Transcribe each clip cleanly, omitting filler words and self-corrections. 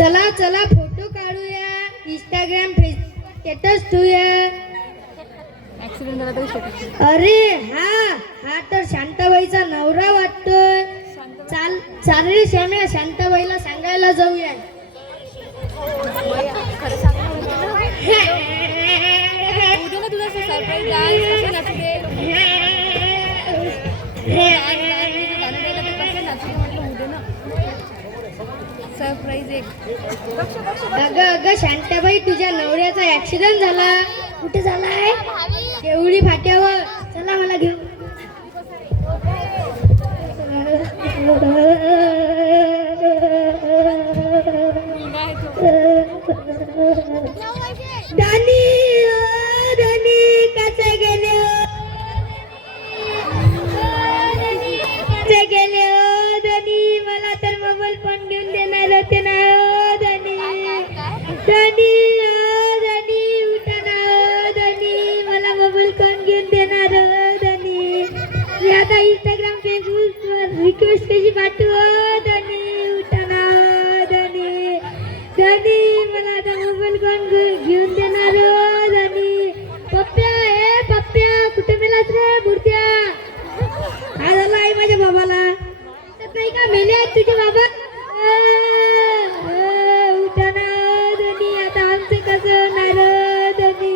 चला चला फोटो काढूया, इंस्टाग्राम फेसबुक स्टेटस ठेवूया. अरे हा तर शांताबाईचा नवरा वाटतोय. चाल रे श्याम्या, शांताबाईला सांगायला जाऊया. अगं शांताबाई, तुझ्या नवऱ्याचा ऍक्सिडेंट झाला. कुठे झालाय? केवढी फाट्यावर. चला मला घेऊन. दानी दानी कसे गेले गेले दानी. मला तर मोबाईल फोन घेऊन देणार होते ना दानी. दानी दानी उठा ना दानी. मला मोबाईल फोन घेऊन देणार दानी. मी आता इंस्टाग्राम फेसबुक वर रिक्वेस्ट कशी पाठवू दानी. उठा ना दानी. दानी मला आता मोबाईल फोन घेऊन देणार दानी. पप्प्या ए पप्प्या, कुठे मेलास रे बुडत्या? काय झालं आहे माझ्या बाबाला? काही का मेले आहेत तुझे बाबा? उठा ना धनी. आता आमचं कसं होणार धनी?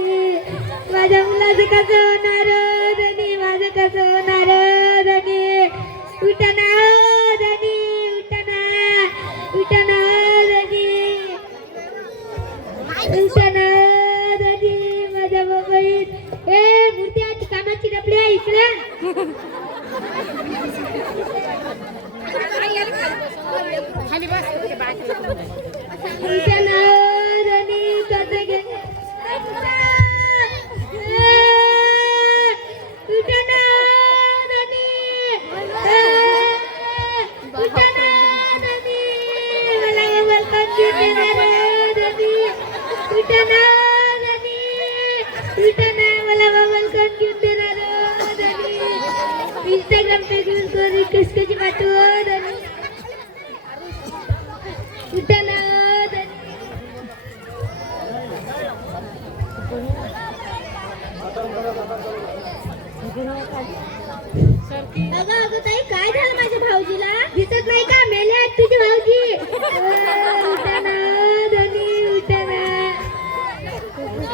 माझ्या मुलाचं कसं होणार धनी? माझं कसं होणार धनी? उठा ना धनी. उठा ना. उठा ना धनी. उठा ना धनी. माझ्या बाबाई ए मूर्ती कानाची डबली आहे इकडे. खाली बस. उठा ना धनी. कसं गे उठा ना धनी. उठा ना धनी. मला मोबाईल फोन घेऊन देणार धनी. उठा ना धनी. उठा ना. मला मोबाईल फोन घेऊन देणार धनी. इंस्टाग्राम फेसबुक वर रिक्वेस्ट कशी पाठवू धनी. उठा ना धनी. अगं ताई, काय झालं माझ्या भाऊजीला? दिसत नाही का? मेले आहेत तुझे भाऊजी. उठा ना धनी. उठा ना.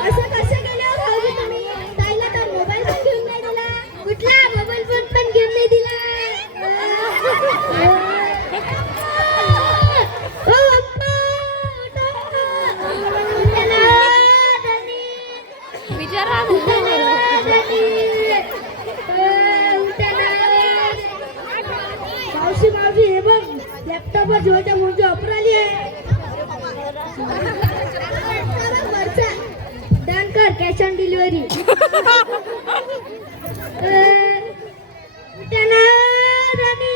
असं कसं गेले हो भाऊजी तुम्ही? ताईला तर मोबाईल पण घेऊन नाही दिला. कुठला मोबाईल फोन पण घेऊन नाही दिला. मावशी हे बघ, लॅपटॉपवर जेव्हा मुलगी ऑफर आली आहे. डन कर, कॅश ऑन डिलिव्हरी. उठा ना राणी.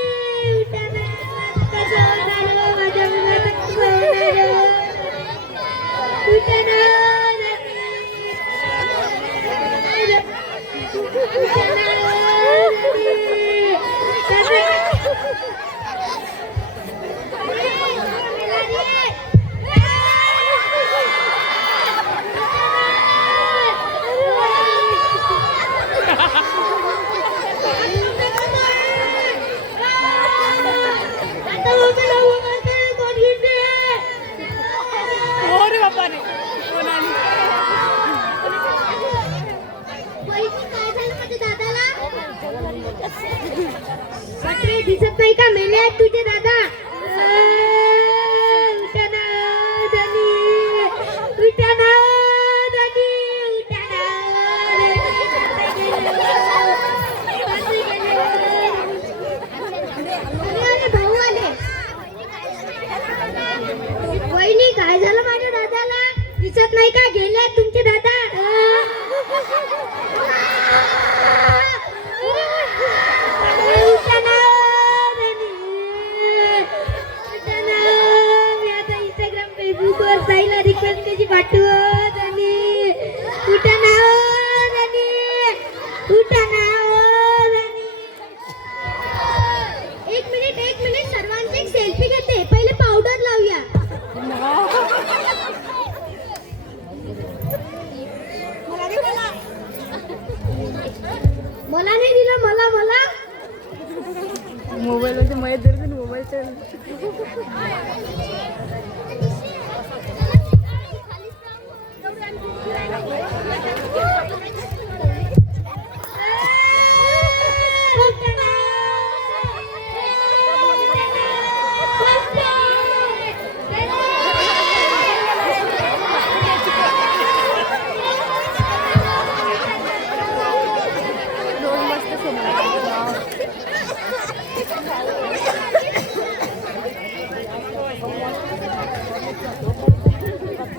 उठा ना. कसं होणार माझ्या मुलाचं? कसं होणार? उठा ना राणी. उठा ना राणी. दिसत नाही का? मेले आहेत तुझे दादा. उठा ना धनी. उठा ना धनी. उठा ना. भाऊ आले. वहिनी, काय झालं माझ्या दादाला? दिसत नाही का? गेले आहेत तुमचे दादा. ताईला रिक्वेस्ट कशी पाठवू धनी. उठा ना धनी. उठा ना धनी. एक मिनिट सर्वांची एक सेल्फी घेते. पहिले पावडर लावूया. मला नाही दिला मला मला मोबाईल मध्ये माहीत धरते मोबाईलच्या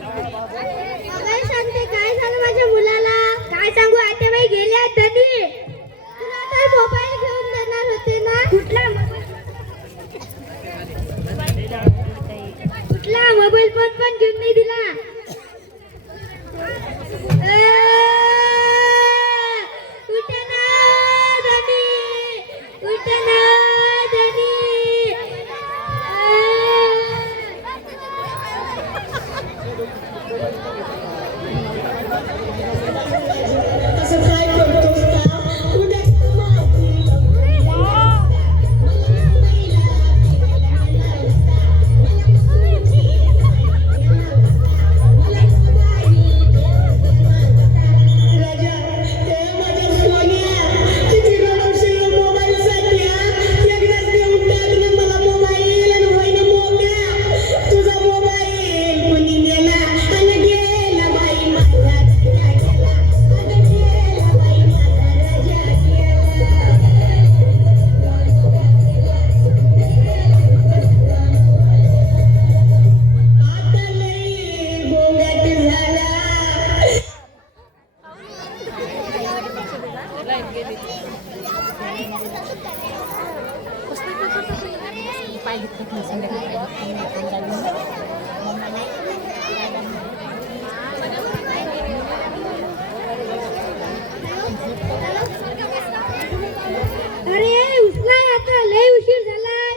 काय सांगते काय सांग माझ्या मुलाला काय सांगू आता बाई गेल्या तरी तुला तर मोबाईल घेऊन देणार होते ना कुठला मोबाईल पण घेऊन नाही दिला उठा ना धनी उठा ना धनी असं काय करतोस का? उद्या राजा, ते माझ्या सोन्या, किती रडवशील ना मोबाईलसाठी, हा? एकदाच देऊन टाक ना मला मोबाईल आणि होईना मोकळा. तुझा मोबाईल कुणी नेला आणि गेला बाई माझा राजा गेला. अगं गेला बाई माझा राजा गेला. आता लई गोंगाट झाला. पाय घेतलं संध्याकाळी अरे उठलाय आता लय उशीर झालाय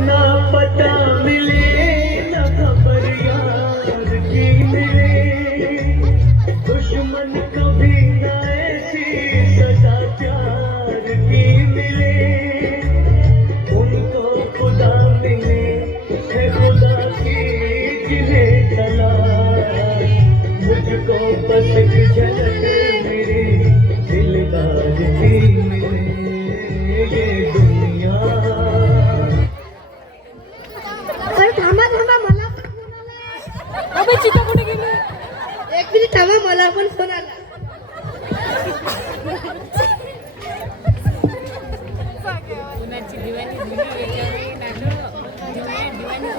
ना पता मिले ना खबर यार की मिले दुश्मन कभी ना ऐसी सदा प्यार की मिले उनको खुदा मिले है खुदा की जिन्हें चला मुझको बस एक झलक मेरे दिलदार की मिले ये दुनिया अरे थांबा थांबा मला पण फोन आला. चिता कुठे गेली एक मिनिट थांबा मला पण फोन आला कुणाची दिवाणी दिली याच्यावर नाटक दिवाणी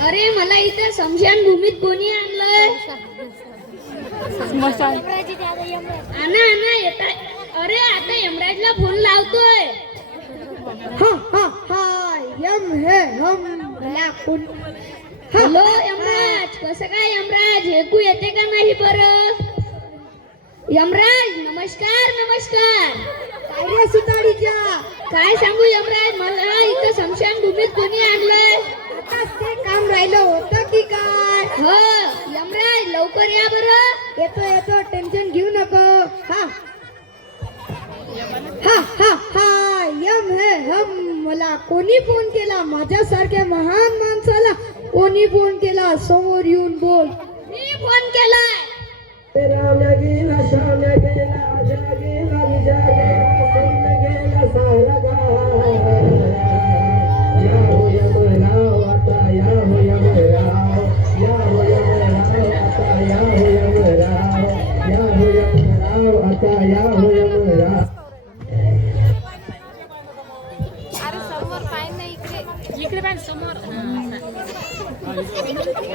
अरे मला इथे शमशान भूमीत कोणी आणलंय मसाल आणा आणा येत अरे आता यमराजला फोन लावतोय हा हा हा यम हे हम मला कोण हॅलो यमराज कसं काय यमराज ऐकू येते का नाही बरं यमराज नमस्कार नमस्कार काय रे सुताडीच्या काय सांगू यमराज मला इथं शमशान भूमीत कोणी आणलंय ते काम राहिलं होतं की काय हो यमराज लवकर या बरं येतो येतो टेन्शन घेऊ नको हा हा हा हा यम हे हम मला कोणी फोन केला माझ्यासारख्या महान माणसाला कोणी फोन केला समोर येऊन बोल मी फोन केलाय राम गेला श्याम गेला जागेला विजागेला सोन गेला सारा गाव या हो यमराव आता या हो यमराव या हो यमराव आता या हो यमराव या हो यमराव आता या हो यमराव इकडे बाहेर समोर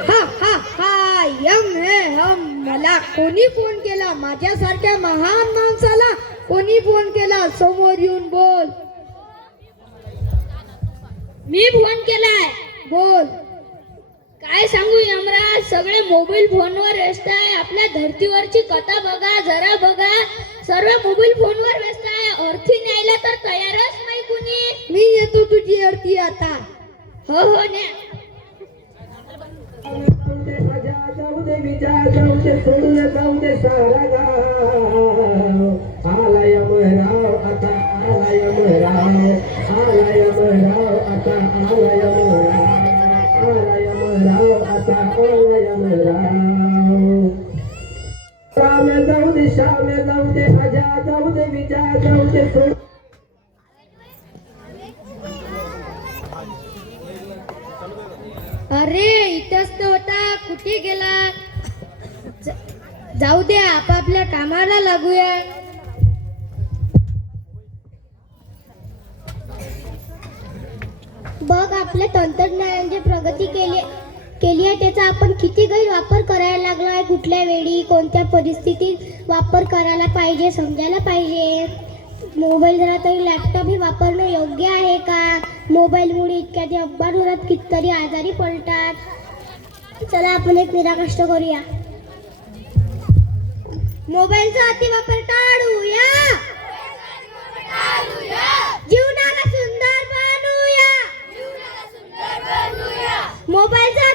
हा हा हा यम हे हम. मला कोणी फोन केला? माझ्यासारख्या महान माणसाला कोणी फोन केला? समोर येऊन बोल. मी फोन केलाय. बोल. काय सांगू यमराज, सगळे मोबाईल फोनवर व्यस्त आहे. आपल्या धर्तीवरची कथा बघा, जरा बघा, सर्व मोबाईल फोनवर व्यस्त आहे. अर्थी न्यायला तर तयारच नाही कुणी. मी येतो तुझी अर्थी आता. हो हो न्या. जाऊ दे विचार, जाऊ दे सोडून जाऊ दे सारा गाव. आला यमराव आता, आला यमराव, आला यमराव आता, आला यमराव, आला यमराव आता, आला यमराव. श्याम जाऊ दे, श्याम जाऊ दे, आजा जाऊ दे विचार, जाऊ दे सोडून. अरे इथंच तर होता, कुठे गेला? जाऊ दे, आपापल्या कामाला लागूया. बघ, आपल्या तंत्रज्ञानाची प्रगती केली आहे, त्याचा आपण किती गैरवापर करायला लागलो आहे. कुठल्या वेळी कोणत्या परिस्थितीत वापर करायला पाहिजे समजायला पाहिजे. मोबाईल जरा तरी लॅपटॉप हे वापरणं योग्य आहे का? मोबाईलमुळे इतक्या अपघात होतात, कितीतरी आजारी पडतात. चला आपण एक निराकष्ट करूया. मोबाईलचा अतिवापर टाळूया. जीवनाला सुंदर बनवूया. मोबाईलचा